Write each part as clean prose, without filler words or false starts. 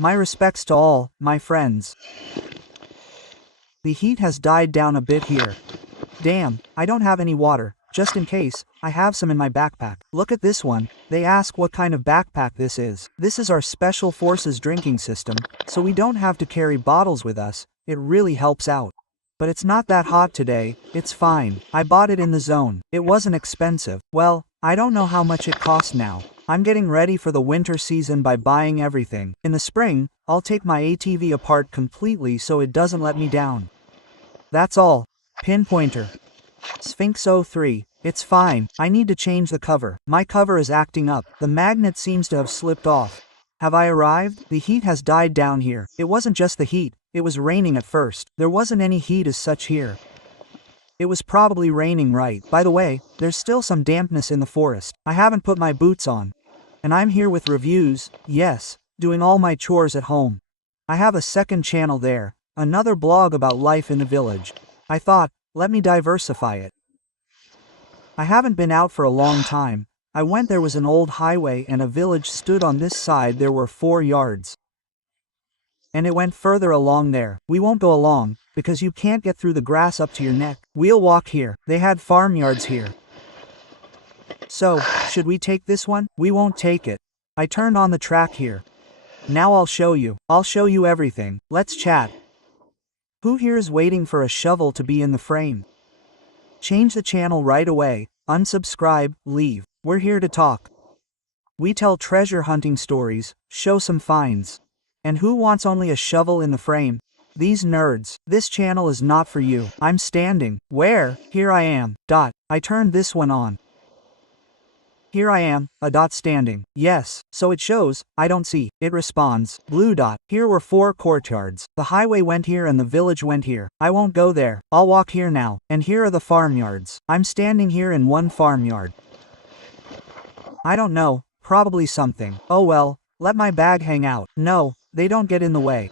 My respects to all, my friends. The heat has died down a bit here. Damn, I don't have any water. Just in case, I have some in my backpack. Look at this one. They ask what kind of backpack this is. This is our special forces drinking system, so we don't have to carry bottles with us. It really helps out. But it's not that hot today. It's fine. I bought it in the zone. It wasn't expensive. Well, I don't know how much it costs now. I'm getting ready for the winter season by buying everything. In the spring, I'll take my ATV apart completely so it doesn't let me down. That's all. Pinpointer. Sphinx 03. It's fine. I need to change the cover. My cover is acting up. The magnet seems to have slipped off. Have I arrived? The heat has died down here. It wasn't just the heat. It was raining at first. There wasn't any heat as such here. It was probably raining, right? By the way, there's still some dampness in the forest. I haven't put my boots on. And I'm here with reviews, yes, doing all my chores at home. I have a second channel there, another blog about life in the village. I thought, let me diversify it. I haven't been out for a long time. I went, there was an old highway and a village stood on this side. There were 4 yards. And it went further along there. We won't go along, because you can't get through the grass up to your neck. We'll walk here. They had farmyards here. So, should we take this one? We won't take it. I turned on the track here. Now I'll show you. I'll show you everything. Let's chat. Who here is waiting for a shovel to be in the frame? Change the channel right away. Unsubscribe, leave. We're here to talk. We tell treasure hunting stories, show some finds. And who wants only a shovel in the frame? These nerds. This channel is not for you. I'm standing. Where? Here I am. Dot. I turned this one on. Here I am, a dot standing. Yes, so it shows, I don't see. It responds, blue dot. Here were 4 courtyards. The highway went here and the village went here. I won't go there. I'll walk here now. And here are the farmyards. I'm standing here in one farmyard. I don't know, probably something. Oh well, let my bag hang out. No, they don't get in the way.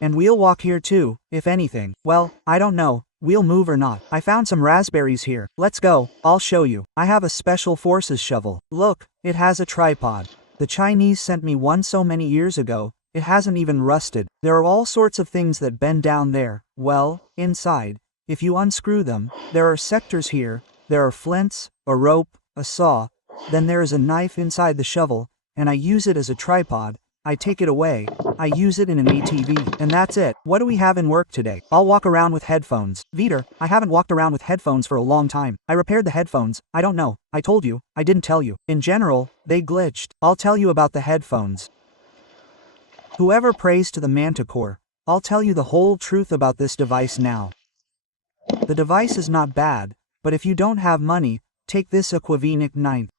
And we'll walk here too, if anything. Well, I don't know. We'll move or not. I found some raspberries here. Let's go. I'll show you. I have a special forces shovel. Look, it has a tripod. The Chinese sent me one so many years ago. It hasn't even rusted. There are all sorts of things that bend down there. Well, inside. If you unscrew them, there are sectors here. There are flints, a rope, a saw. Then there is a knife inside the shovel, and I use it as a tripod. I take it away. I use it in an ATV, and that's it. What do we have in work today? I'll walk around with headphones. Veter, I haven't walked around with headphones for a long time. I repaired the headphones. I don't know. I told you. I didn't tell you. In general, they glitched. I'll tell you about the headphones. Whoever prays to the manticore, I'll tell you the whole truth about this device now. The device is not bad, but if you don't have money, take this Aquavenic 9.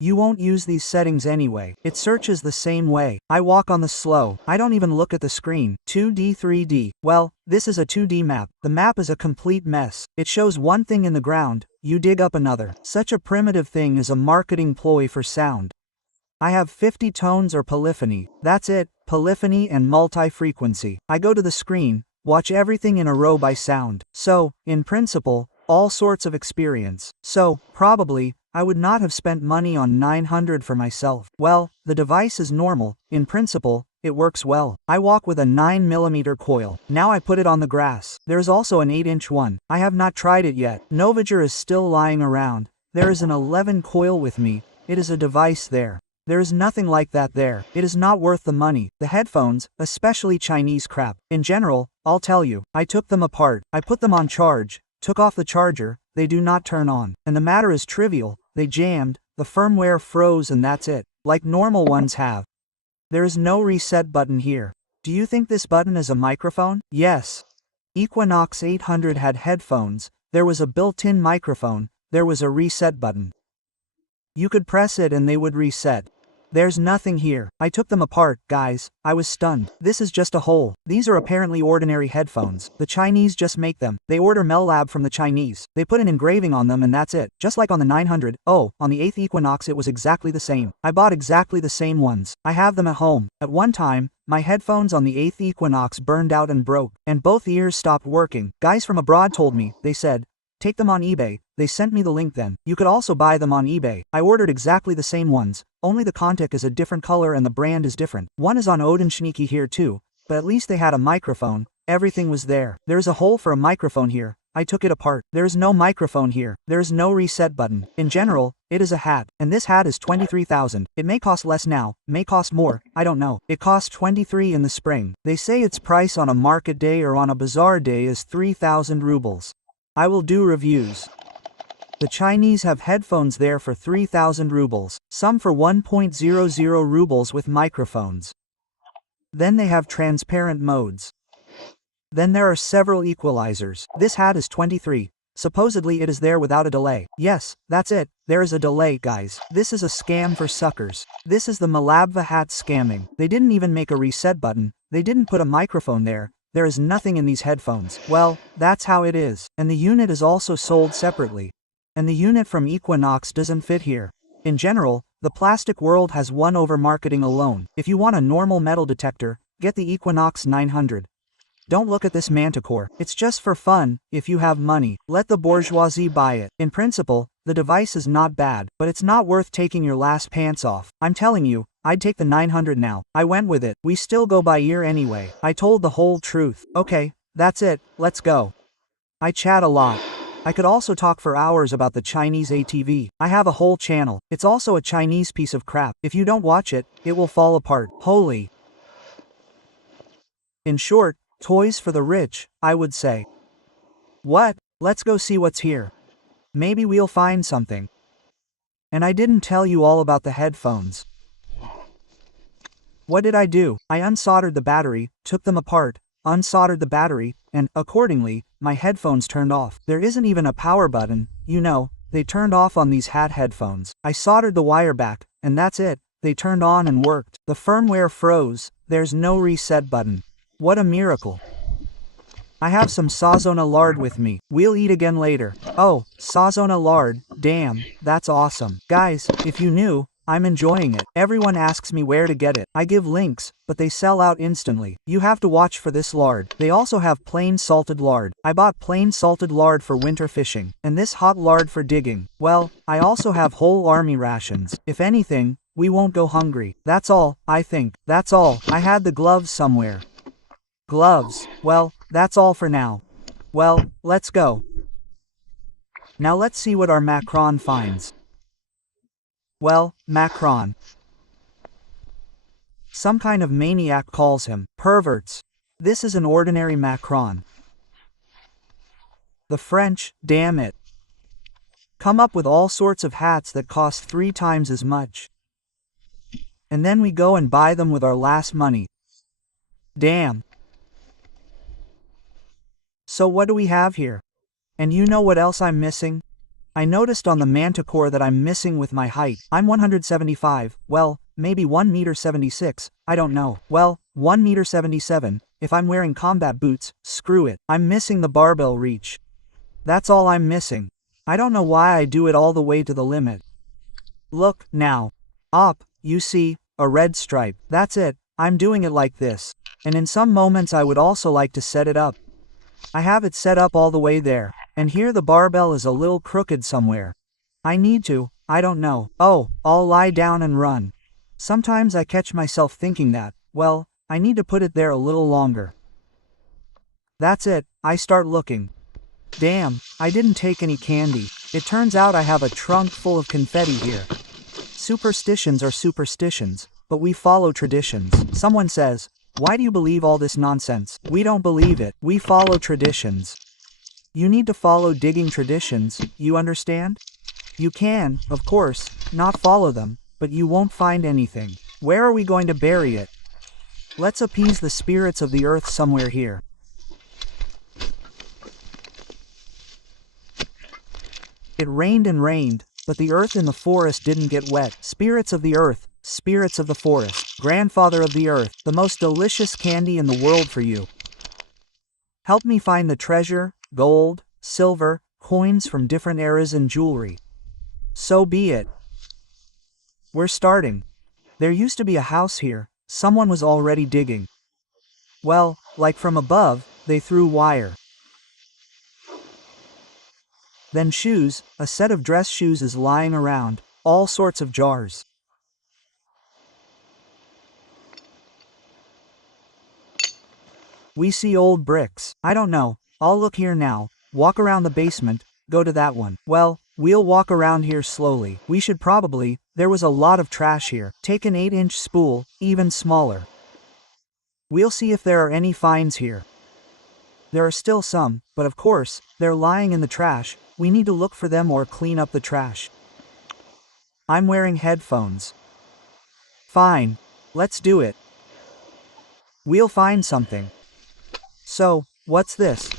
You won't use these settings anyway. It searches the same way. I walk on the slow. I don't even look at the screen. 2D 3D. Well, this is a 2D map. The map is a complete mess. It shows one thing in the ground. You dig up another. Such a primitive thing is a marketing ploy for sound. I have 50 tones or polyphony. That's it. Polyphony and multi-frequency. I go to the screen, watch everything in a row by sound. So, in principle, all sorts of experience. So, probably, I would not have spent money on 900 for myself. Well, the device is normal. In principle, it works well. I walk with a 9mm coil. Now I put it on the grass. There's also an 8-inch one. I have not tried it yet. Novager is still lying around. There is an 11 coil with me. It is a device there. There is nothing like that there. It is not worth the money. The headphones, especially Chinese crap. In general, I'll tell you. I took them apart. I put them on charge. Took off the charger. They do not turn on. And the matter is trivial. They jammed, the firmware froze, and that's it. Like normal ones have. There is no reset button here. Do you think this button is a microphone? Yes. Equinox 800 had headphones. There was a built-in microphone. There was a reset button. You could press it and they would reset. There's nothing here. I took them apart, guys. I was stunned. This is just a hole. These are apparently ordinary headphones. The Chinese just make them. They order Mellab from the Chinese. They put an engraving on them and that's it. Just like on the 900. Oh, on the 8th Equinox it was exactly the same. I bought exactly the same ones. I have them at home. At one time, my headphones on the 8th Equinox burned out and broke, and both ears stopped working. Guys from abroad told me, they said, Take them on eBay. They sent me the link then. You could also buy them on eBay. I ordered exactly the same ones, only the contact is a different color and the brand is different. One is on Odin here too, but at least they had a microphone. Everything was there. There's a hole for a microphone here. I took it apart. There is no microphone here. There is no reset button. In general, it is a hat, and this hat is 23,000. It may cost less now, may cost more, I don't know. It cost 23 in the spring. They say its price on a market day or on a bazaar day is 3,000 rubles. I will do reviews. The Chinese have headphones there for 3,000 rubles, some for 1.00 rubles with microphones. Then they have transparent modes. Then there are several equalizers. This hat is 23. Supposedly it is there without a delay. Yes, that's it, there is a delay, guys. This is a scam for suckers. This is the Malabva hat scamming. They didn't even make a reset button. They didn't put a microphone there. There is nothing in these headphones. Well, that's how it is. And the unit is also sold separately. And the unit from Equinox doesn't fit here. In general, the plastic world has won over marketing alone. If you want a normal metal detector, get the Equinox 900. Don't look at this manticore. It's just for fun. If you have money, let the bourgeoisie buy it. In principle, the device is not bad, but it's not worth taking your last pants off. I'm telling you, I'd take the 900 now. I went with it. We still go by ear anyway. I told the whole truth. Okay, that's it, let's go. I chat a lot. I could also talk for hours about the Chinese ATV. I have a whole channel. It's also a Chinese piece of crap. If you don't watch it, it will fall apart. Holy. In short, toys for the rich, I would say. What? Let's go see what's here. Maybe we'll find something. And I didn't tell you all about the headphones. What did I do? I unsoldered the battery, took them apart, unsoldered the battery, and, accordingly, my headphones turned off. There isn't even a power button, you know, they turned off on these headphones. I soldered the wire back, and that's it, they turned on and worked. The firmware froze, there's no reset button. What a miracle. I have some sazona lard with me. We'll eat again later. Oh, sazona lard, damn, that's awesome. Guys, if you knew, I'm enjoying it. Everyone asks me where to get it. I give links, but they sell out instantly. You have to watch for this lard. They also have plain salted lard. I bought plain salted lard for winter fishing, and this hot lard for digging. Well, I also have whole army rations. If anything, we won't go hungry. That's all, I think. That's all. I had the gloves somewhere. Gloves. Well, that's all for now. Well, let's go. Now let's see what our Macron finds. Well, Macron. Some kind of maniac calls him. Perverts. This is an ordinary Macron. The French, damn it. Come up with all sorts of hats that cost 3 times as much. And then we go and buy them with our last money. Damn. So what do we have here? And you know what else I'm missing? I noticed on the manticore that I'm missing with my height. I'm 175, well, maybe 1.76 meters, I don't know. Well, 1.77 meters, if I'm wearing combat boots, screw it. I'm missing the barbell reach. That's all I'm missing. I don't know why I do it all the way to the limit. Look, now. Up, you see, a red stripe. That's it, I'm doing it like this. And in some moments I would also like to set it up. I have it set up all the way there, and here the barbell is a little crooked somewhere. I need to, I don't know. Oh, I'll lie down and run. Sometimes I catch myself thinking that, well, I need to put it there a little longer. That's it, I start looking. Damn, I didn't take any candy. It turns out I have a trunk full of confetti here. Superstitions are superstitions, but we follow traditions. Someone says, why do you believe all this nonsense? We don't believe it, we follow traditions. You need to follow digging traditions, you understand? You can, of course, not follow them, but you won't find anything. Where are we going to bury it? Let's appease the spirits of the earth somewhere here. It rained and rained, but the earth in the forest didn't get wet. Spirits of the earth, spirits of the forest, grandfather of the earth, the most delicious candy in the world for you. Help me find the treasure, gold, silver, coins from different eras and jewelry. So be it. We're starting. There used to be a house here, someone was already digging. Well, like from above, they threw wire. Then shoes, a set of dress shoes is lying around, all sorts of jars. We see old bricks. I don't know, I'll look here now, walk around the basement, go to that one. Well, we'll walk around here slowly. We should probably, there was a lot of trash here. Take an 8-inch spool, even smaller. We'll see if there are any finds here. There are still some, but of course, they're lying in the trash. We need to look for them or clean up the trash. I'm wearing headphones. Fine. Let's do it. We'll find something. So, what's this?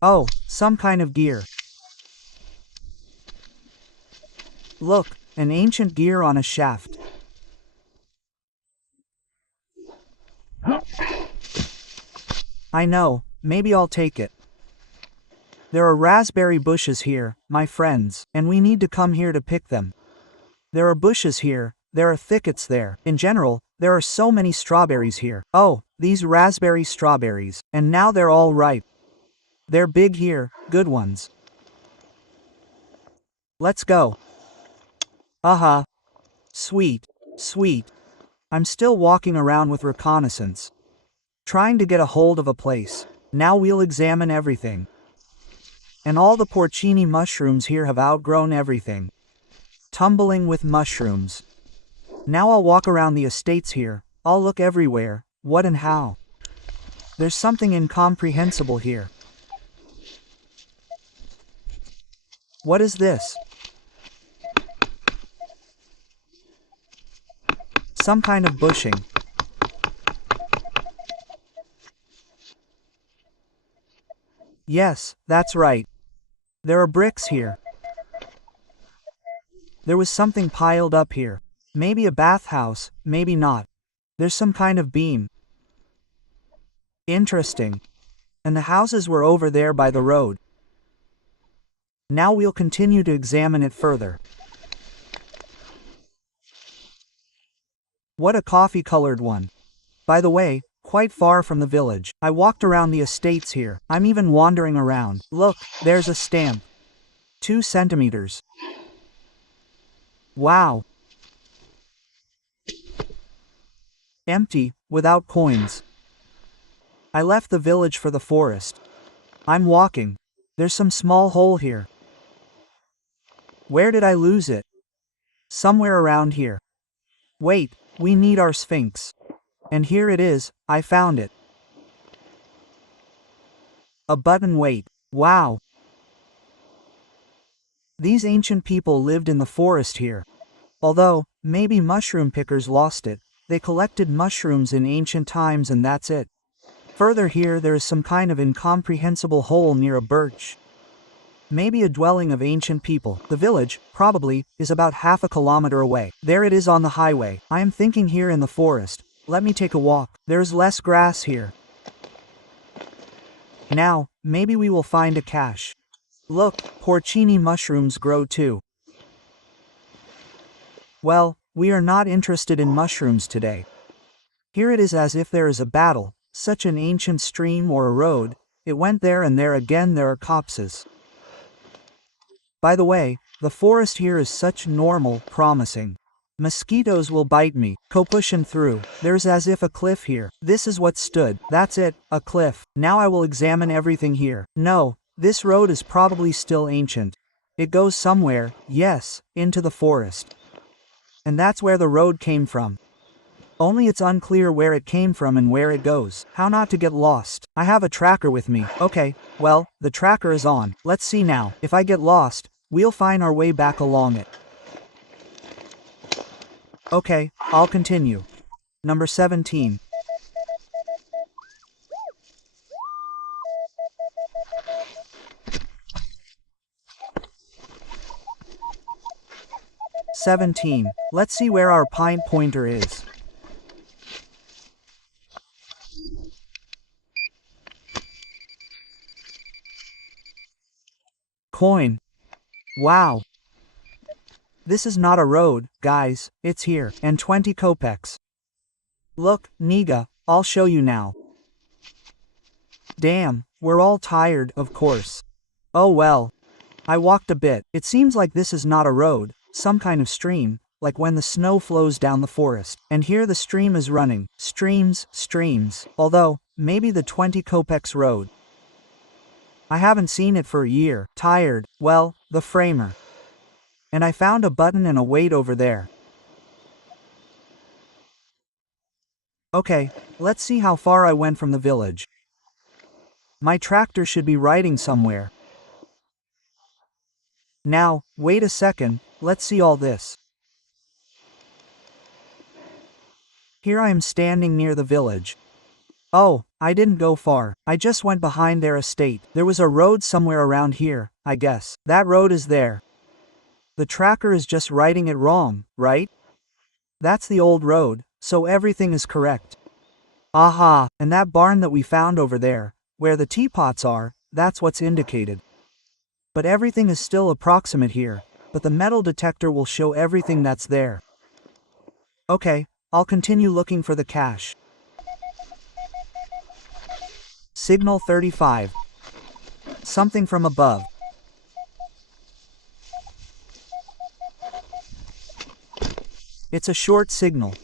Oh, some kind of gear. Look, an ancient gear on a shaft. I know, maybe I'll take it. There are raspberry bushes here, my friends, and we need to come here to pick them. There are bushes here, there are thickets there. In general, there are so many strawberries here. Oh, these raspberry strawberries, and now they're all ripe. They're big here, good ones. Let's go. Uh-huh. Sweet, sweet. I'm still walking around with reconnaissance, trying to get a hold of a place. Now we'll examine everything. And all the porcini mushrooms here have outgrown everything. Tumbling with mushrooms. Now I'll walk around the estates here, I'll look everywhere, what and how. There's something incomprehensible here. What is this? Some kind of bushing. Yes, that's right. There are bricks here. There was something piled up here. Maybe a bathhouse, maybe not. There's some kind of beam. Interesting. And the houses were over there by the road. Now we'll continue to examine it further. What a coffee-colored one. By the way, quite far from the village. I walked around the estates here. I'm even wandering around. Look, there's a stamp. 2 centimeters. Wow. Empty, without coins. I left the village for the forest. I'm walking. There's some small hole here. Where did I lose it? Somewhere around here. Wait, we need our sphinx. And here it is, I found it. A button weight. Wow. These ancient people lived in the forest here. Although, maybe mushroom pickers lost it. They collected mushrooms in ancient times and that's it. Further here there is some kind of incomprehensible hole near a birch. Maybe a dwelling of ancient people. The village, probably, is about half a kilometer away. There it is on the highway. I am thinking here in the forest. Let me take a walk. There's less grass here. Now, maybe we will find a cache. Look, porcini mushrooms grow too. Well, we are not interested in mushrooms today. Here it is as if there is a battle, such an ancient stream or a road, it went there and there again there are copses. By the way, the forest here is such normal, promising. Mosquitoes will bite me, pushing through. There's as if a cliff here. This is what stood. That's it, a cliff. Now I will examine everything here. No, this road is probably still ancient. It goes somewhere, yes, into the forest. And that's where the road came from. Only it's unclear where it came from and where it goes. How not to get lost. I have a tracker with me. Okay, well, the tracker is on. Let's see now. If I get lost, we'll find our way back along it. Okay, I'll continue. Number 17. Let's see where our pint pointer is. Coin. Wow. This is not a road, guys, it's here, and 20 kopecks. Look, Niga, I'll show you now. Damn, we're all tired, of course. Oh well. I walked a bit. It seems like this is not a road, some kind of stream, like when the snow flows down the forest. And here the stream is running. Streams. Although, maybe the 20 kopecks road. I haven't seen it for a year. Tired, well, the framer. And I found a button and a weight over there. Okay, let's see how far I went from the village. My tractor should be riding somewhere. Now, wait a second, let's see all this. Here I am standing near the village. Oh, I didn't go far. I just went behind their estate. There was a road somewhere around here, I guess. That road is there. The tracker is just writing it wrong, right? That's the old road, so everything is correct. Aha, and that barn that we found over there, where the teapots are, that's what's indicated. But everything is still approximate here, but the metal detector will show everything that's there. Okay, I'll continue looking for the cache. Signal 35. Something from above. It's a short signal.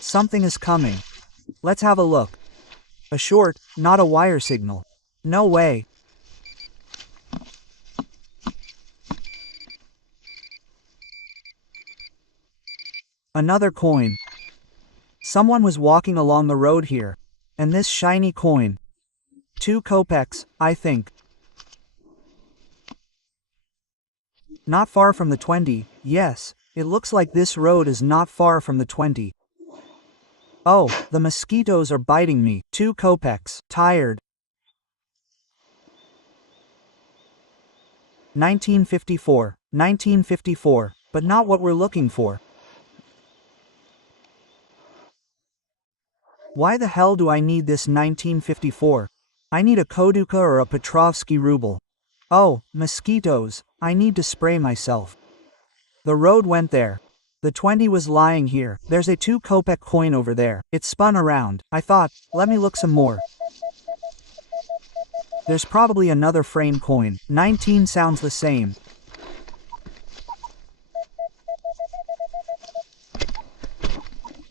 Something is coming. Let's have a look. A short, not a wire signal. No way. Another coin. Someone was walking along the road here. And this shiny coin. 2 kopecks, I think. Not far from the 20, yes, it looks like this road is not far from the 20. Oh, the mosquitoes are biting me. 2 kopecks. Tired. 1954, but not what we're looking for. Why the hell do I need this 1954? I need a Koduka or a Petrovsky ruble. Oh, mosquitoes, I need to spray myself. The road went there. The 20 was lying here. There's a 2 kopek coin over there. It spun around. I thought, let me look some more. There's probably another frame coin. 19 sounds the same.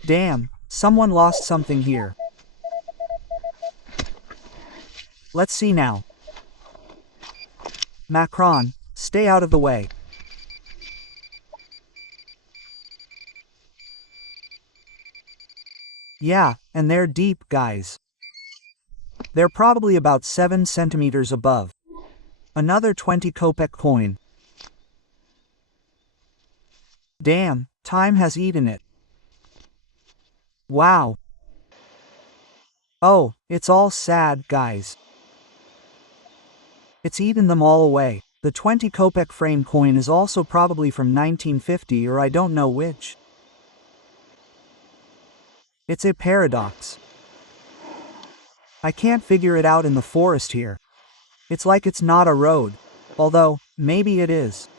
Damn, someone lost something here. Let's see now. Macron, stay out of the way. Yeah, and they're deep, guys. They're probably about 7 centimeters above. Another 20 kopek coin. Damn, time has eaten it. Wow. Oh, it's all sad, guys. It's eaten them all away. The 20 kopek frame coin is also probably from 1950 or I don't know which. It's a paradox. I can't figure it out in the forest here. It's like it's not a road. Although, maybe it is.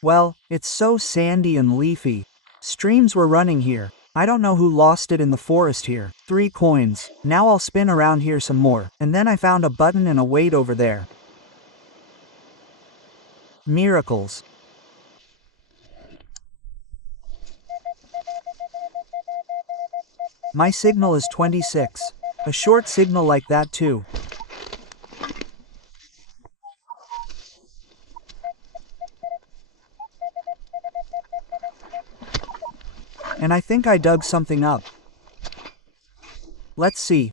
Well, it's so sandy and leafy. Streams were running here. I don't know who lost it in the forest here. 3 coins. Now I'll spin around here some more. And then I found a button and a weight over there. Miracles. My signal is 26. A short signal like that too. And I think I dug something up. Let's see.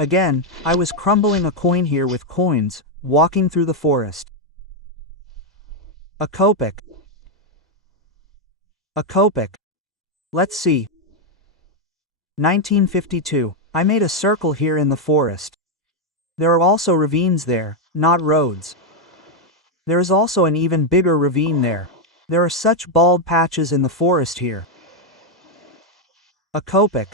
Again, I was crumbling a coin here with coins, walking through the forest. A kopek. A kopek. Let's see. 1952. I made a circle here in the forest. There are also ravines there, not roads. There is also an even bigger ravine there. There are such bald patches in the forest here. A kopek.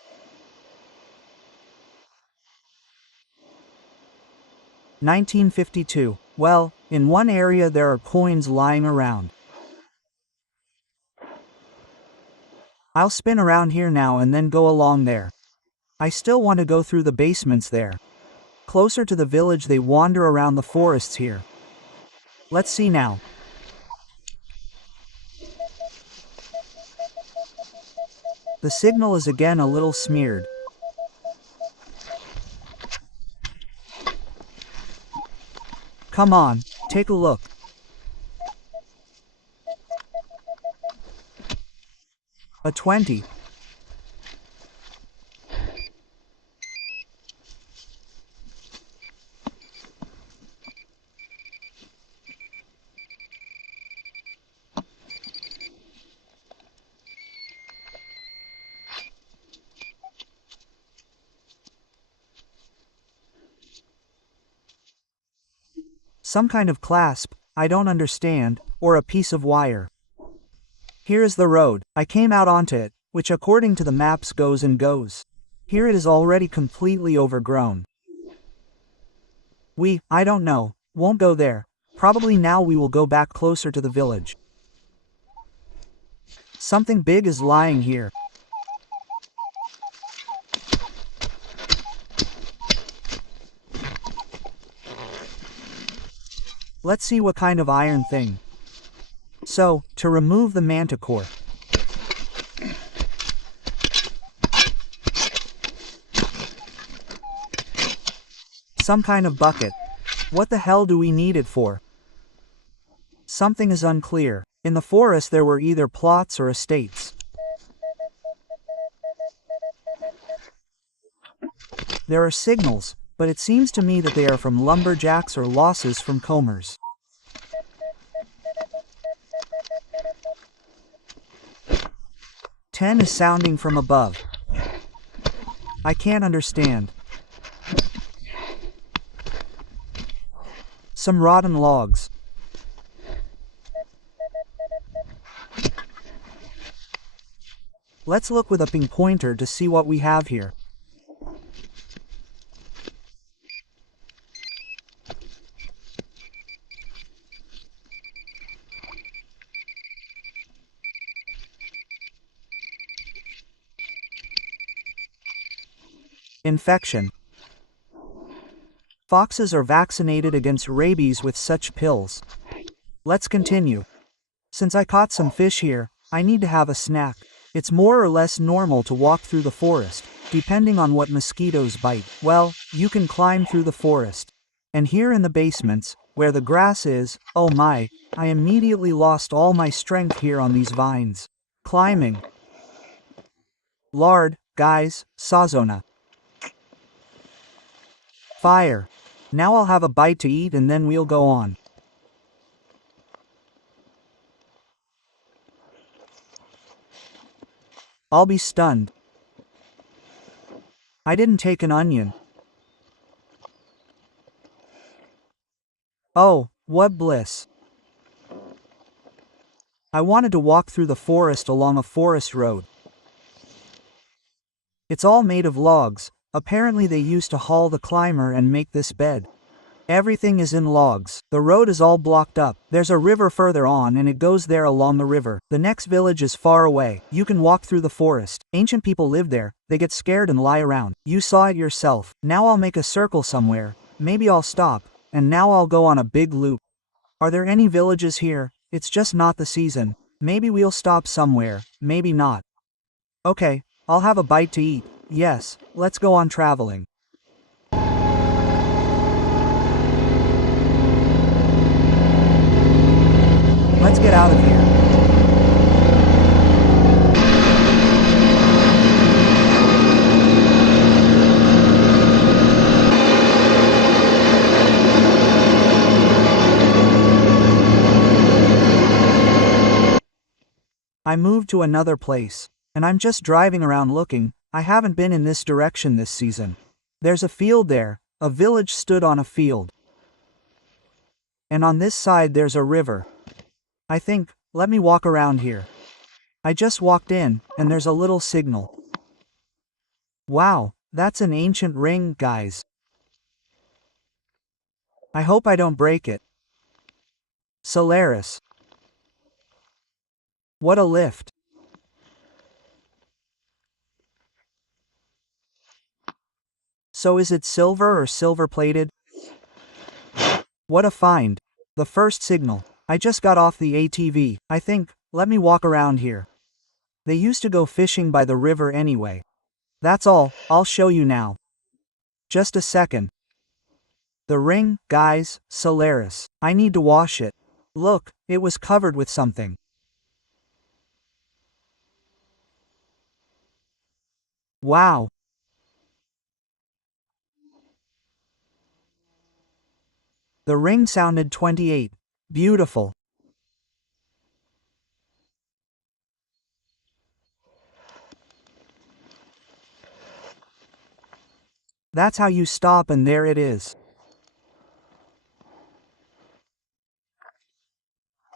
1952. Well, in one area there are coins lying around. I'll spin around here now and then go along there. I still want to go through the basements there. Closer to the village they wander around the forests here. Let's see now. The signal is again a little smeared. Come on, take a look. A 20. Some kind of clasp, I don't understand, or a piece of wire. Here is the road. I came out onto it, which according to the maps goes and goes. Here it is already completely overgrown. I don't know, won't go there. Probably now we will go back closer to the village. Something big is lying here. Let's see what kind of iron thing. So, to remove the manticore. Some kind of bucket. What the hell do we need it for? Something is unclear. In the forest there were either plots or estates. There are signals, but it seems to me that they are from lumberjacks or losses from combers. Ten is sounding from above. I can't understand. Some rotten logs. Let's look with a ping pointer to see what we have here. Infection. Foxes are vaccinated against rabies with such pills. Let's continue. Since I caught some fish here, I need to have a snack. It's more or less normal to walk through the forest, depending on what mosquitoes bite. Well, you can climb through the forest. And here in the basements, where the grass is, oh my, I immediately lost all my strength here on these vines. Climbing. Lard, guys, sazona. Fire. Now I'll have a bite to eat and then we'll go on. I'll be stunned. I didn't take an onion. Oh, what bliss. I wanted to walk through the forest along a forest road. It's all made of logs. Apparently they used to haul the climber and make this bed. Everything is in logs. The road is all blocked up. There's a river further on and it goes there along the river. The next village is far away. You can walk through the forest. Ancient people live there. They get scared and lie around. You saw it yourself. Now I'll make a circle somewhere. Maybe I'll stop. And now I'll go on a big loop. Are there any villages here? It's just not the season. Maybe we'll stop somewhere. Maybe not. Okay, I'll have a bite to eat. Yes, let's go on traveling. Let's get out of here. I moved to another place, and I'm just driving around looking. I haven't been in this direction this season. There's a field there. A village stood on a field. And on this side there's a river. I think, let me walk around here. I just walked in, and there's a little signal. Wow, that's an ancient ring, guys. I hope I don't break it. Solaris. What a lift. So is it silver or silver-plated? What a find. The first signal. I just got off the ATV, I think. Let me walk around here. They used to go fishing by the river anyway. That's all, I'll show you now. Just a second. The ring, guys, Solaris. I need to wash it. Look, it was covered with something. Wow. The ring sounded 28. Beautiful. That's how you stop, and there it is.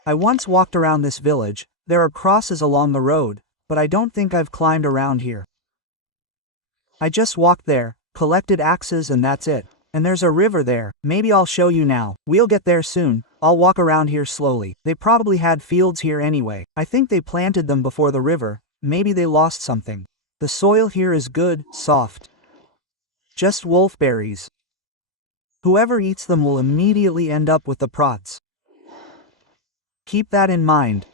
I once walked around this village. There are crosses along the road, but I don't think I've climbed around here. I just walked there, collected axes, and that's it. And there's a river there. Maybe I'll show you now. We'll get there soon. I'll walk around here slowly. They probably had fields here anyway. I think they planted them before the river. Maybe they lost something. The soil here is good, soft. Just wolfberries. Whoever eats them will immediately end up with the prots. Keep that in mind.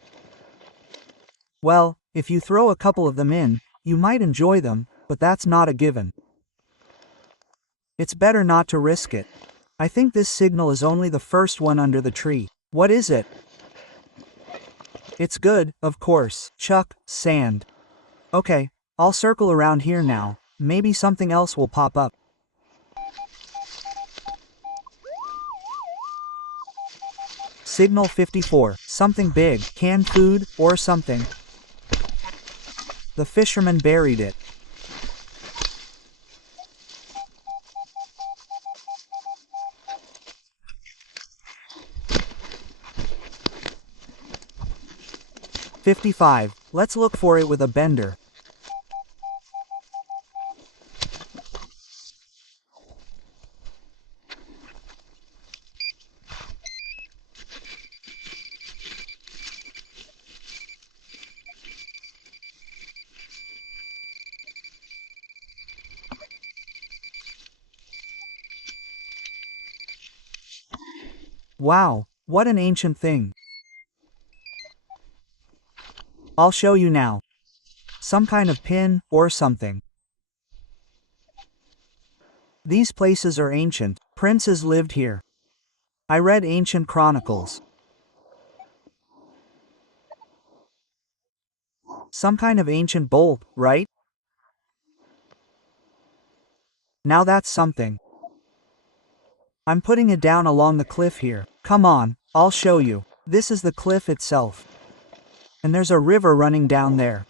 Well, if you throw a couple of them in, you might enjoy them, but that's not a given. It's better not to risk it. I think this signal is only the first one under the tree. What is it? It's good, of course. Chuck, sand. Okay, I'll circle around here now. Maybe something else will pop up. Signal 54. Something big, canned food, or something. The fisherman buried it. "55. Let's look for it with a bender. Wow, what an ancient thing. I'll show you now. Some kind of pin, or something. These places are ancient. Princes lived here. I read ancient chronicles. Some kind of ancient bolt, right? Now that's something. I'm putting it down along the cliff here. Come on, I'll show you. This is the cliff itself. And there's a river running down there.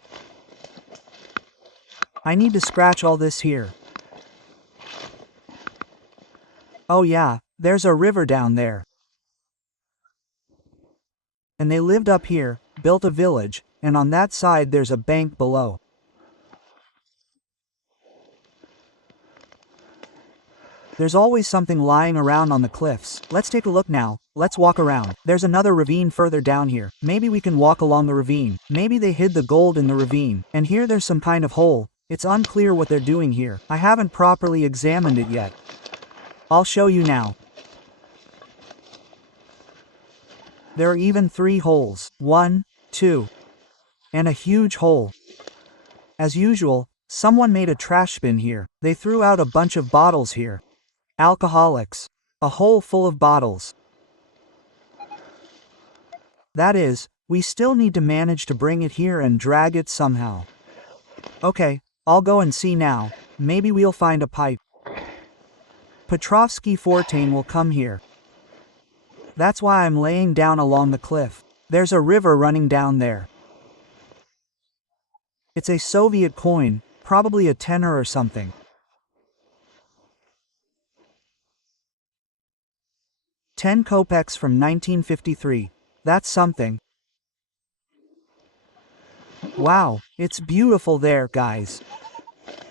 I need to scratch all this here. Oh yeah, there's a river down there. And they lived up here, built a village, and on that side there's a bank below. There's always something lying around on the cliffs. Let's take a look now. Let's walk around. There's another ravine further down here. Maybe we can walk along the ravine. Maybe they hid the gold in the ravine. And here there's some kind of hole. It's unclear what they're doing here. I haven't properly examined it yet. I'll show you now. There are even 3 holes. 1, 2, and a huge hole. As usual, someone made a trash bin here. They threw out a bunch of bottles here. Alcoholics. A hole full of bottles. That is, we still need to manage to bring it here and drag it somehow. Okay, I'll go and see now. Maybe we'll find a pipe. Petrovsky Fortain will come here. That's why I'm laying down along the cliff. There's a river running down there. It's a Soviet coin, probably a tenner or something. 10 kopecks from 1953. That's something. Wow, it's beautiful there, guys.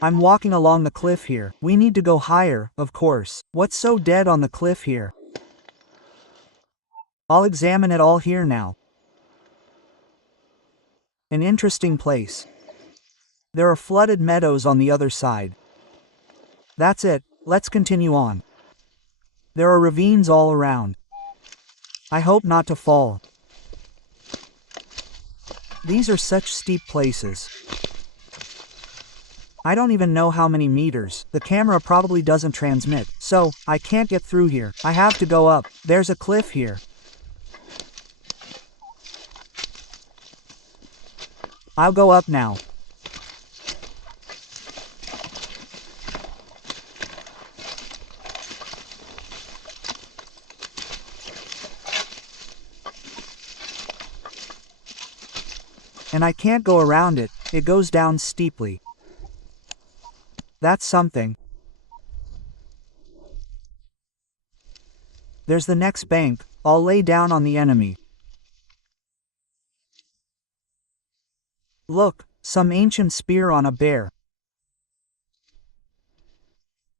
I'm walking along the cliff here. We need to go higher, of course. What's so dead on the cliff here? I'll examine it all here now. An interesting place. There are flooded meadows on the other side. That's it, let's continue on. There are ravines all around. I hope not to fall. These are such steep places. I don't even know how many meters. The camera probably doesn't transmit, so I can't get through here. I have to go up. There's a cliff here. I'll go up now. And I can't go around it, it goes down steeply. That's something. There's the next bank, I'll lay down on the enemy. Look, some ancient spear on a bear.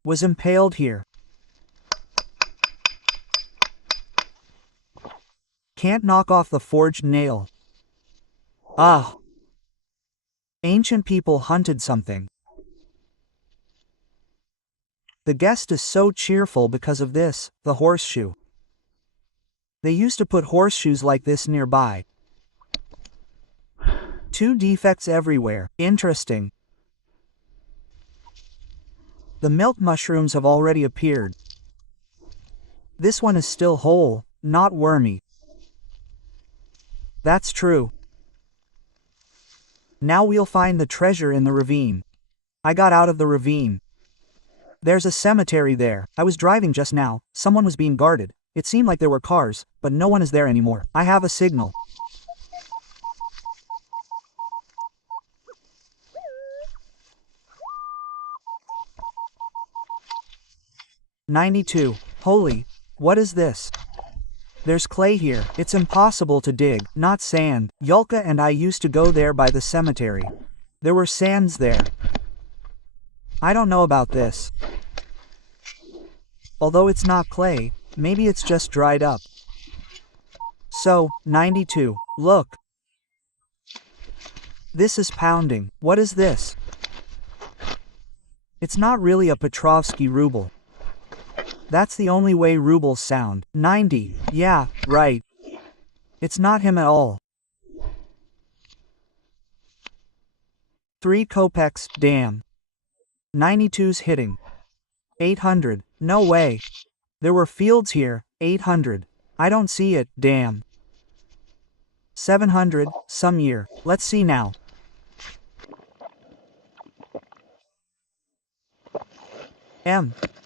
Was impaled here. Can't knock off the forged nail. Ah! Ancient people hunted something. The guest is so cheerful because of this, the horseshoe. They used to put horseshoes like this nearby. 2 defects everywhere. Interesting. The milk mushrooms have already appeared. This one is still whole, not wormy. That's true. Now we'll find the treasure in the ravine. I got out of the ravine. There's a cemetery there. I was driving just now, someone was being guarded. It seemed like there were cars, but no one is there anymore. I have a signal. "92. Holy, what is this? There's clay here. It's impossible to dig, not sand. Yulka and I used to go there by the cemetery. There were sands there. I don't know about this. Although it's not clay, maybe it's just dried up. So, 92. Look. This is pounding. What is this? It's not really a Petrovsky ruble. That's the only way rubles sound. 90. Yeah, right. It's not him at all. 3 kopecks, damn. 92's hitting. 800. No way. There were fields here. 800. I don't see it, damn. 700, some year. Let's see now.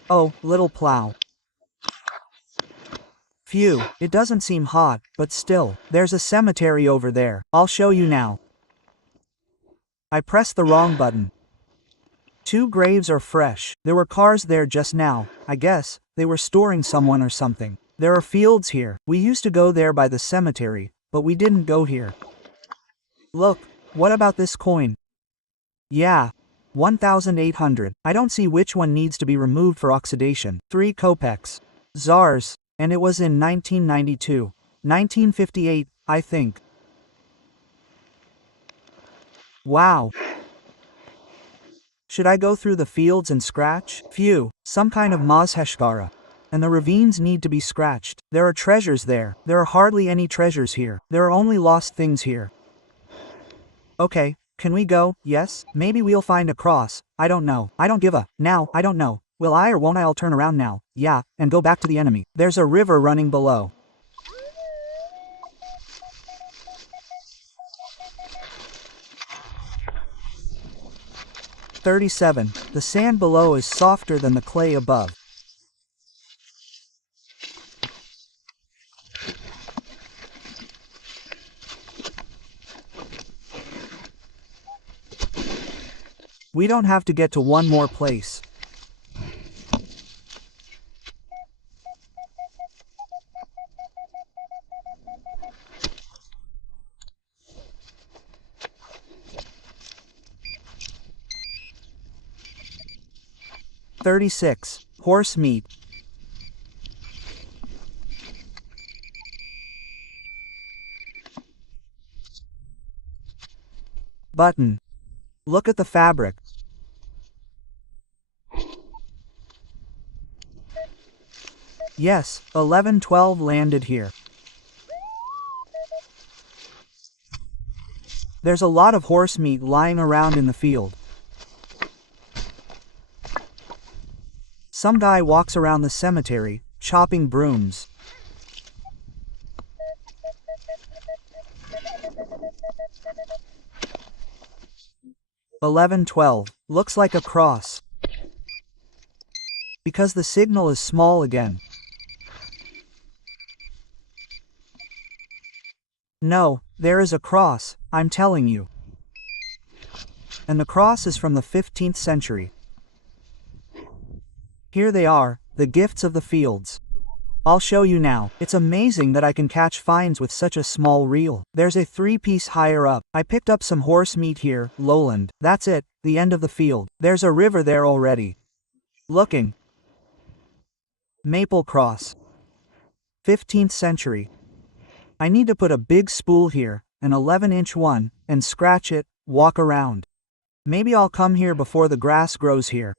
Oh, little plow. Phew, it doesn't seem hot, but still, there's a cemetery over there. I'll show you now. I pressed the wrong button. 2 graves are fresh. There were cars there just now. I guess they were storing someone or something. There are fields here. We used to go there by the cemetery, but we didn't go here. Look, what about this coin? Yeah, 1,800. I don't see which one needs to be removed for oxidation. 3 kopecks. Czars, and it was in 1992. 1958, I think. Wow. Should I go through the fields and scratch? Phew, some kind of mazheshkara. And the ravines need to be scratched. There are treasures there. There are hardly any treasures here. There are only lost things here. Okay, can we go? Yes? Maybe we'll find a cross. I don't know. I don't give a. Now, I don't know. Will I or won't I? I'll turn around now. Yeah, and go back to the enemy. There's a river running below. "37. The sand below is softer than the clay above. We don't have to get to one more place. "36. Horse meat. Button. Look at the fabric. Yes, 11-12 landed here. There's a lot of horse meat lying around in the field. Some guy walks around the cemetery, chopping brooms. (11-12) looks like a cross. Because the signal is small again. No, there is a cross, I'm telling you. And the cross is from the 15th century. Here they are, the gifts of the fields. I'll show you now. It's amazing that I can catch finds with such a small reel. There's a 3-piece higher up. I picked up some horse meat here, lowland. That's it, the end of the field. There's a river there already. Looking. Maple cross. 15th century. I need to put a big spool here, an 11-inch one, and scratch it, walk around. Maybe I'll come here before the grass grows here.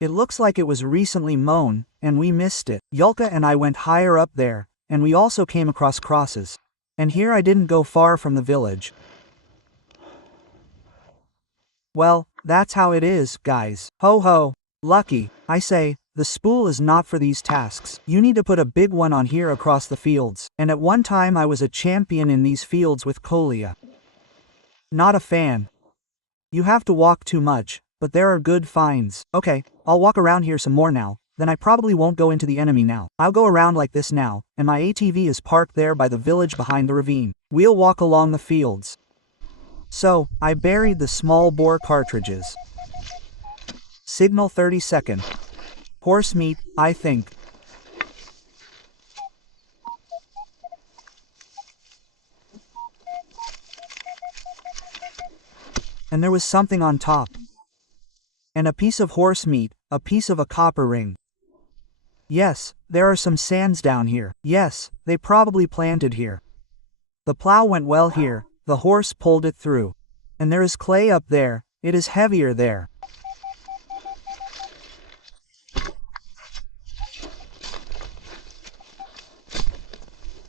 It looks like it was recently mown, and we missed it. Yulka and I went higher up there, and we also came across crosses. And here I didn't go far from the village. Well, that's how it is, guys. Ho ho. Lucky, I say, the spool is not for these tasks. You need to put a big one on here across the fields. And at one time I was a champion in these fields with Colia. Not a fan. You have to walk too much, but there are good finds. Okay, I'll walk around here some more now. Then I probably won't go into the enemy now. I'll go around like this now, and my ATV is parked there by the village behind the ravine. We'll walk along the fields. So, I buried the small bore cartridges. Signal 32nd. Horse meat, I think. And there was something on top. And a piece of horse meat, a piece of a copper ring. Yes, there are some sands down here. Yes, they probably planted here. The plow went well here, the horse pulled it through. And there is clay up there, it is heavier there.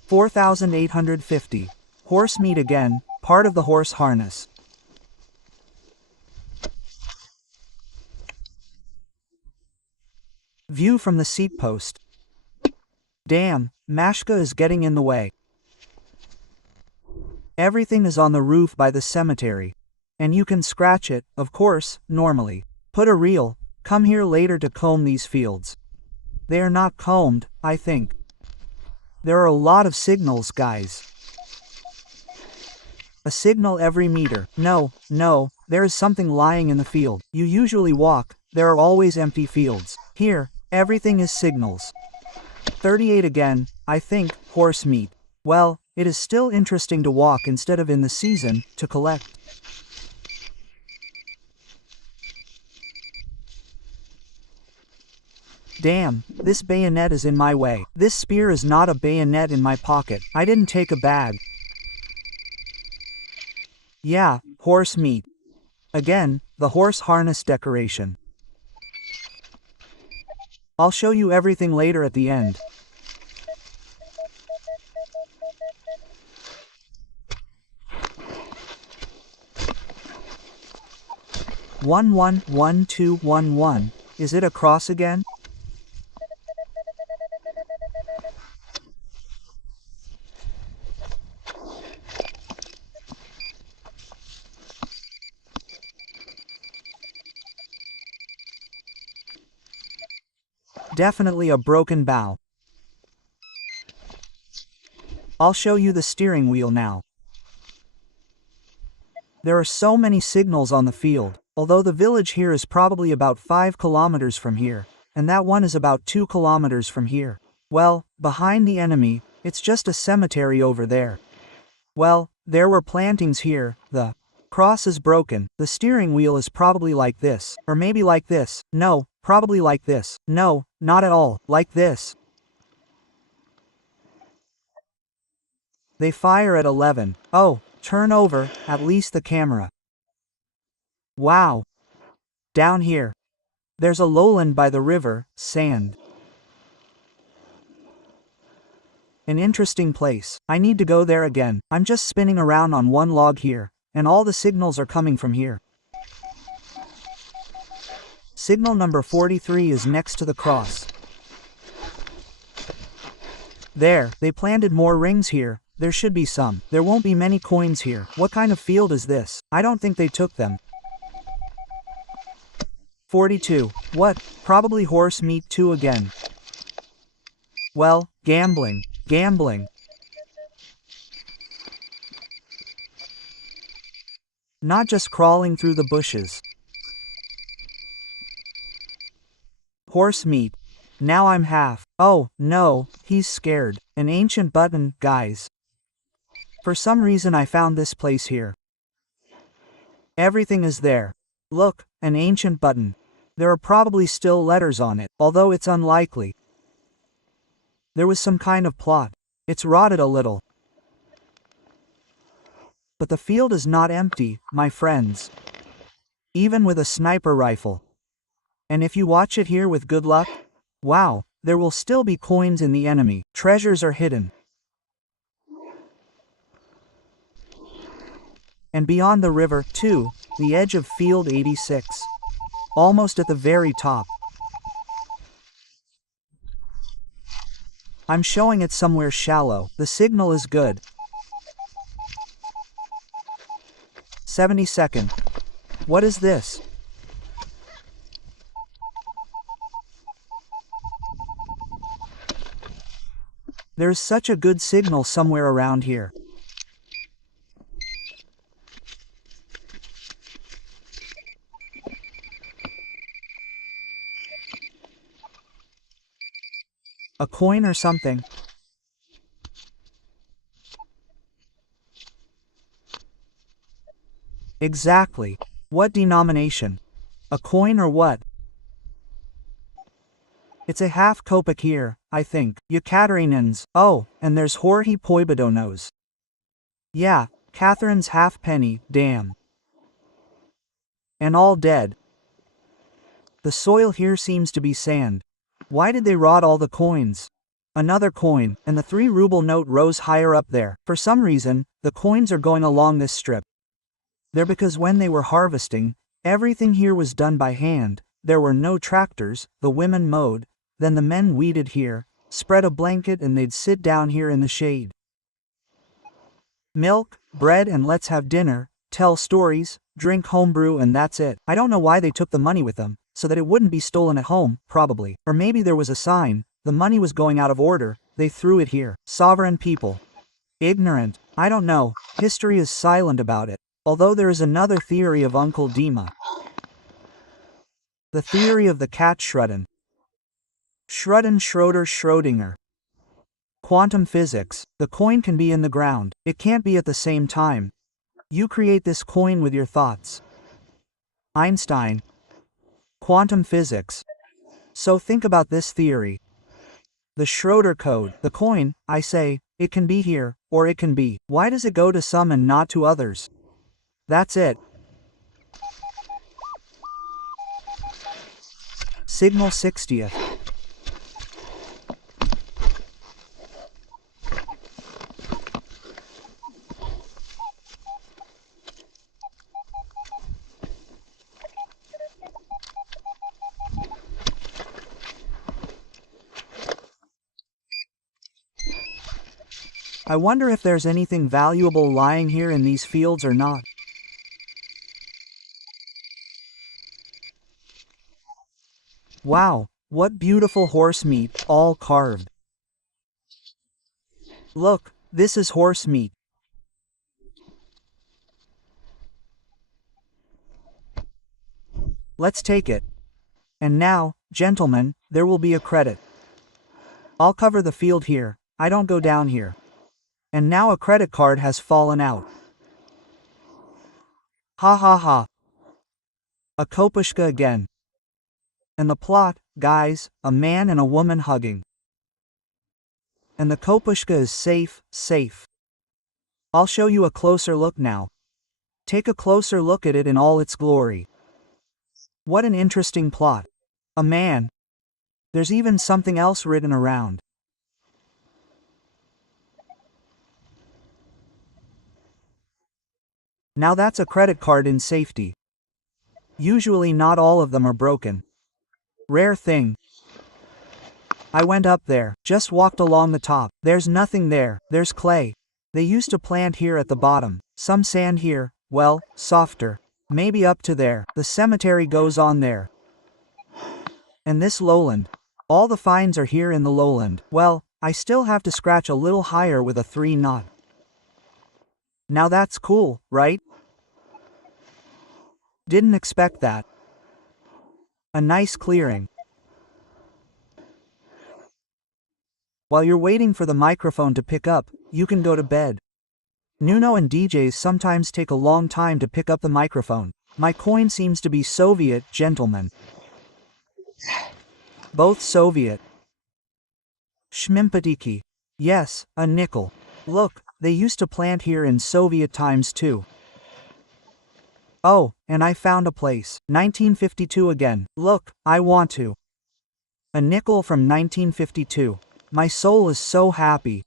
$4,850. Horse meat again, part of the horse harness. View from the seat post. Damn, Mashka is getting in the way. Everything is on the roof by the cemetery. And you can scratch it, of course, normally. Put a reel, come here later to comb these fields. They are not combed, I think. There are a lot of signals, guys. A signal every meter. No, there is something lying in the field. You usually walk, there are always empty fields. Here, everything is signals. 38 again, I think, horse meat. Well, it is still interesting to walk instead of in the season, to collect. Damn, this bayonet is in my way. This spear is not a bayonet in my pocket. I didn't take a bag. Yeah, horse meat. Again, the horse harness decoration. I'll show you everything later at the end. One one 1 2 1 1. Is it a cross again? Definitely a broken bow. I'll show you the steering wheel now. There are so many signals on the field, although the village here is probably about 5 kilometers from here, and that one is about 2 kilometers from here. Well, behind the enemy, it's just a cemetery over there. Well, there were plantings here, the cross is broken, the steering wheel is probably like this, or maybe like this, no, probably like this, no, not at all, like this. They fire at 11, oh, turn over, at least the camera. Wow. Down here. There's a lowland by the river, sand. An interesting place. I need to go there again. I'm just spinning around on one log here, and all the signals are coming from here. Signal number 43 is next to the cross. There, they planted more rings here. There should be some. There won't be many coins here. What kind of field is this? I don't think they took them. 42. What? Probably horse meat too again. Well, gambling. Gambling. Not just crawling through the bushes. Horse meat. Now I'm half. Oh, no, he's scared. An ancient button, guys. For some reason I found this place here. Everything is there. Look, an ancient button. There are probably still letters on it, although it's unlikely. There was some kind of plot. It's rotted a little. But the field is not empty, my friends. Even with a sniper rifle. And if you watch it here with good luck, wow, there will still be coins in the enemy. Treasures are hidden. And beyond the river, too, the edge of field 86. Almost at the very top. I'm showing it somewhere shallow. The signal is good. 72nd. What is this? There's such a good signal somewhere around here. A coin or something. Exactly. What denomination? A coin or what? It's a half kopeck here, I think. Yekaterinens. Oh, and there's Jorge Poibadonos. Yeah, Catherine's halfpenny, damn. And all dead. The soil here seems to be sand. Why did they rot all the coins? Another coin, and the 3-ruble note rose higher up there. For some reason, the coins are going along this strip. They're because when they were harvesting, everything here was done by hand. There were no tractors, the women mowed, then the men weeded here, spread a blanket and they'd sit down here in the shade. Milk, bread and let's have dinner, tell stories, drink homebrew and that's it. I don't know why they took the money with them, so that it wouldn't be stolen at home, probably. Or maybe there was a sign, the money was going out of order, they threw it here. Sovereign people. Ignorant. I don't know, history is silent about it. Although there is another theory of Uncle Dima. The theory of the cat Schröden. Schröden Schroeder Schrödinger. Quantum physics. The coin can be in the ground. It can't be at the same time. You create this coin with your thoughts. Einstein. Quantum physics. So think about this theory. The Schroeder code. The coin, I say, it can be here, or it can be. Why does it go to some and not to others? That's it. Signal 60th. I wonder if there's anything valuable lying here in these fields or not. Wow, what beautiful horse meat, all carved. Look, this is horse meat. Let's take it. And now, gentlemen, there will be a credit. I'll cover the field here, I don't go down here. And now a credit card has fallen out. Ha ha ha. A kopushka again. And the plot, guys, a man and a woman hugging. And the kopushka is safe, safe. I'll show you a closer look now. Take a closer look at it in all its glory. What an interesting plot. A man. There's even something else written around. Now that's a credit card in safety. Usually not all of them are broken. Rare thing. I went up there, just walked along the top. There's nothing there, there's clay. They used to plant here at the bottom. Some sand here, well, softer. Maybe up to there. The cemetery goes on there. And this lowland. All the finds are here in the lowland. Well, I still have to scratch a little higher with a 3-knot. Now that's cool, right? Didn't expect that. A nice clearing. While you're waiting for the microphone to pick up, you can go to bed. Nuno and DJs sometimes take a long time to pick up the microphone. My coin seems to be Soviet, gentlemen. Both Soviet. Shmimpatiki. Yes, a nickel. Look, they used to plant here in Soviet times too. Oh, and I found a place. 1952 again. Look, I want to. A nickel from 1952. My soul is so happy.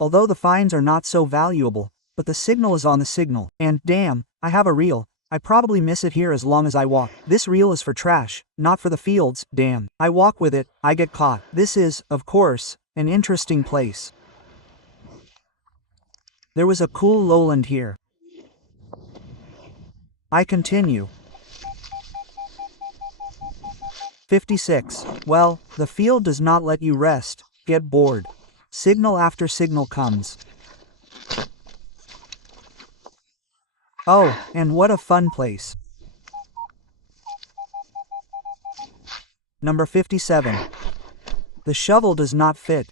Although the finds are not so valuable, but the signal is on the signal. And damn, I have a reel. I probably miss it here as long as I walk. This reel is for trash, not for the fields, damn. I walk with it, I get caught. This is, of course, an interesting place. There was a cool lowland here. I continue. 56. Well, the field does not let you rest, get bored. Signal after signal comes. Oh, and what a fun place. Number 57. The shovel does not fit.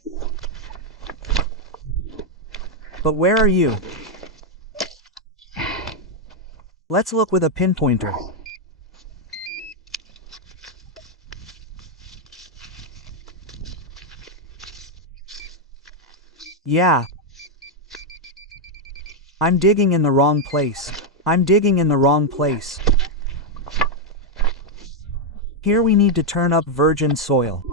But where are you? Let's look with a pinpointer. Yeah. I'm digging in the wrong place. I'm digging in the wrong place. Here we need to turn up virgin soil.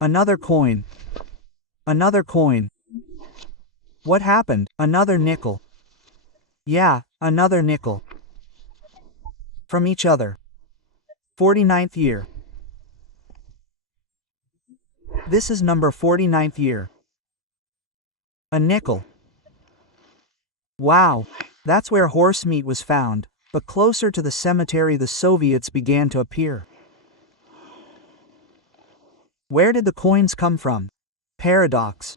Another coin. Another coin. What happened? Another nickel. Yeah, another nickel. From each other. 49th year. This is number 49th year. A nickel. Wow, that's where horse meat was found, but closer to the cemetery the Soviets began to appear. Where did the coins come from? Paradox.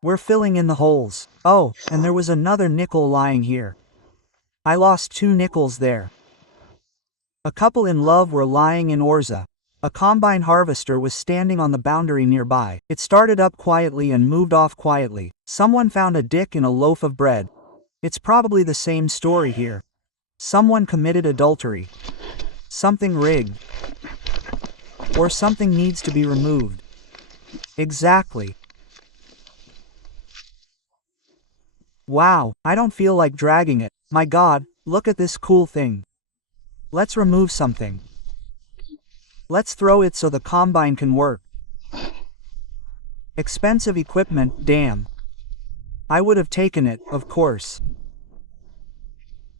We're filling in the holes. Oh, and there was another nickel lying here. I lost 2 nickels there. A couple in love were lying in Orza. A combine harvester was standing on the boundary nearby. It started up quietly and moved off quietly. Someone found a dick in a loaf of bread. It's probably the same story here. Someone committed adultery. Something rigged. Or something needs to be removed. Exactly. Wow, I don't feel like dragging it. My God, look at this cool thing. Let's remove something. Let's throw it so the combine can work. Expensive equipment, damn. I would have taken it, of course.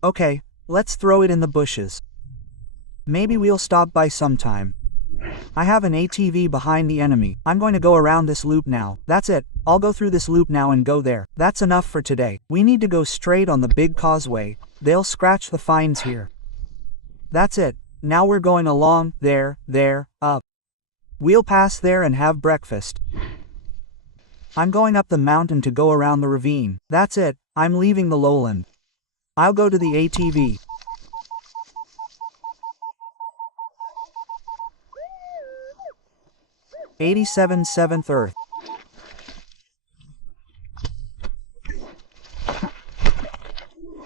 Okay, let's throw it in the bushes. Maybe we'll stop by sometime. I have an ATV behind the enemy. I'm going to go around this loop now. That's it. I'll go through this loop now and go there. That's enough for today. We need to go straight on the big causeway. They'll scratch the finds here. That's it. Now we're going along, there, up. We'll pass there and have breakfast. I'm going up the mountain to go around the ravine. That's it, I'm leaving the lowland. I'll go to the ATV. '87 7th Earth.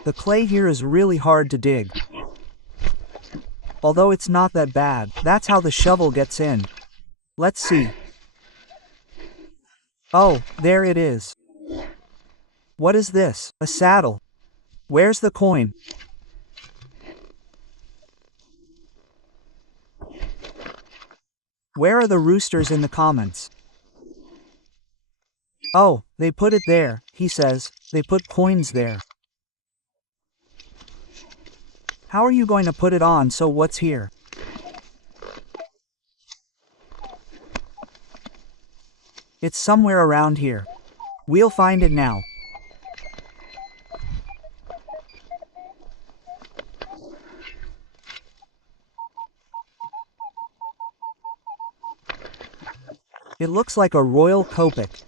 The clay here is really hard to dig. Although it's not that bad, that's how the shovel gets in. Let's see. Oh, there it is. What is this? A saddle. Where's the coin? Where are the roosters in the comments? Oh, they put it there, he says, they put coins there. How are you going to put it on, so what's here? It's somewhere around here. We'll find it now. It looks like a royal kopeck.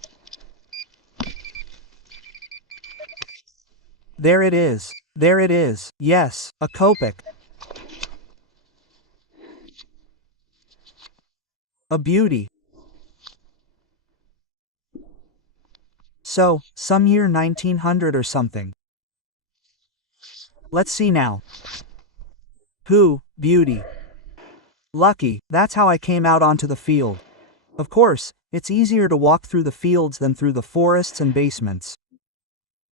There it is. There it is. Yes, a kopeck. A beauty. So, some year 1900 or something. Let's see now. Who, beauty. Lucky, that's how I came out onto the field. Of course, it's easier to walk through the fields than through the forests and basements.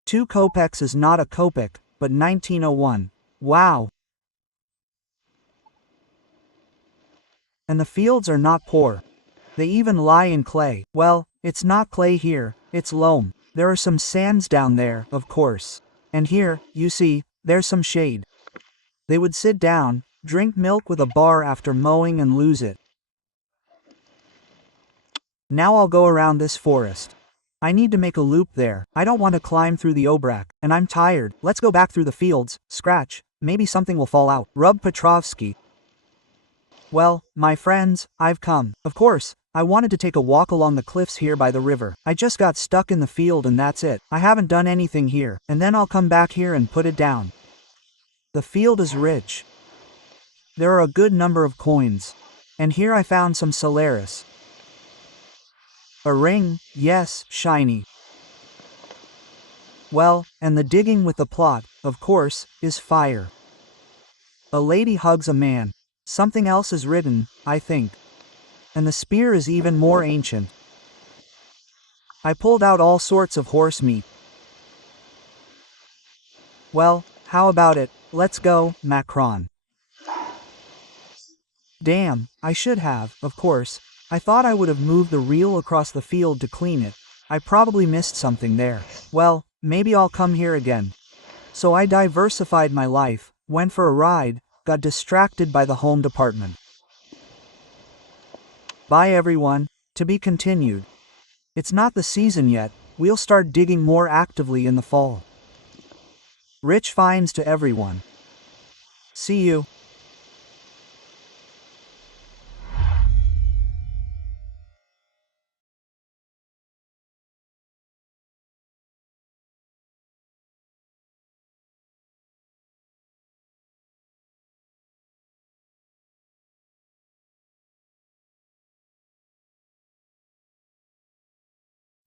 2 kopecks is not a kopeck, but 1901. Wow. And the fields are not poor. They even lie in clay. Well, it's not clay here, it's loam. There are some sands down there, of course. And here, you see, there's some shade. They would sit down, drink milk with a bar after mowing and lose it. Now I'll go around this forest. I need to make a loop there. I don't want to climb through the obrak, and I'm tired. Let's go back through the fields, scratch, maybe something will fall out. Rub Petrovsky. Well, my friends, I've come. Of course, I wanted to take a walk along the cliffs here by the river. I just got stuck in the field and that's it. I haven't done anything here, and then I'll come back here and put it down. The field is rich. There are a good number of coins. And here I found some Solaris. A ring, yes, shiny. Well, and the digging with the plot, of course, is fire. A lady hugs a man. Something else is written, I think. And the spear is even more ancient. I pulled out all sorts of horse meat. Well, how about it? Let's go, Macron. Damn, I should have, of course. I thought I would have moved the reel across the field to clean it. I probably missed something there. Well, maybe I'll come here again. So I diversified my life, went for a ride, got distracted by the home department. Bye everyone, to be continued. It's not the season yet, we'll start digging more actively in the fall. Rich finds to everyone. See you.